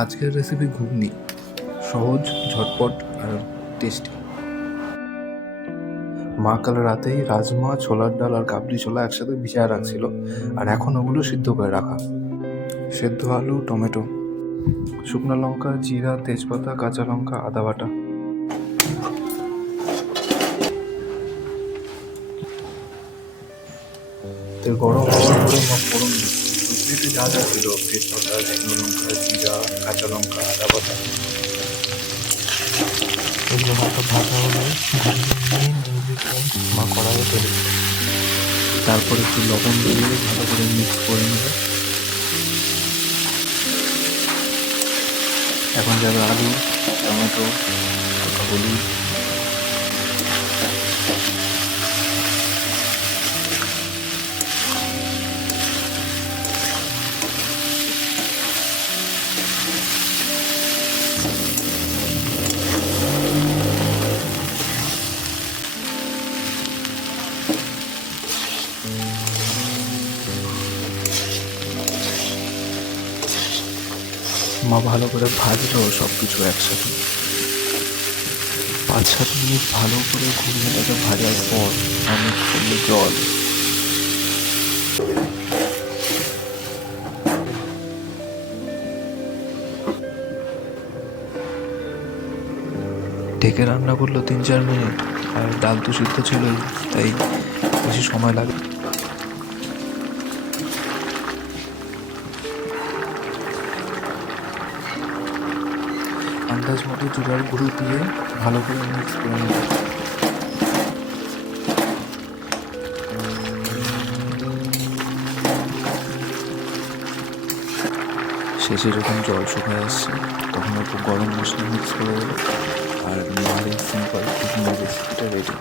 আজকের রেসিপি ঘুগনি, সহজ, ঝটপট আর টেস্টি। মা কাল রাতেই রাজমা, ছোলার ডাল আর কাবলি ছোলা একসাথে ভিজায় রাখছিল, আর এখন ওগুলো সিদ্ধ করে রাখা। সেদ্ধ আলু, টমেটো, শুকনো লঙ্কা, জিরা, তেজপাতা, কাঁচা লঙ্কা, আদা বাটা। তেল গরম হওয়ার পরে মা ফোড়ন দিচ্ছে। যা যা ছিল, তেজপাতা, শুকনো লঙ্কা, জিরা, কাঁচা লঙ্কা, আদা বাটা, এগুলো হালকা ভাজা হলে মা কড়াইয়ে তেলে তারপর একটু লবণ দিয়ে ভালো করে মিক্স করে নেবে। এখন যাবে আলু, টমেটো, হালকা হলুদ, মা ভালো করে ভাজলো সব কিছু একসাথে। 5-7 মিনিট ভালো করে ঘুগনিটাকে ভাজার পর আমি করলো জল। ঢেকে রান্না করলো 3-4 মিনিট, আর ডাল তো সিদ্ধ ছিলই, তাই বেশি সময় লাগে। আন্দাজ মতো জিরার গুঁড়ো দিয়ে ভালো করে মিক্স করে নেব। শেষে যখন জল শুকিয়ে আসছে তখন একটু গরম মশলা মিক্স করে দেবো, আর মার এই সিম্পল ঘুগনির রেসিপিটা রেডি।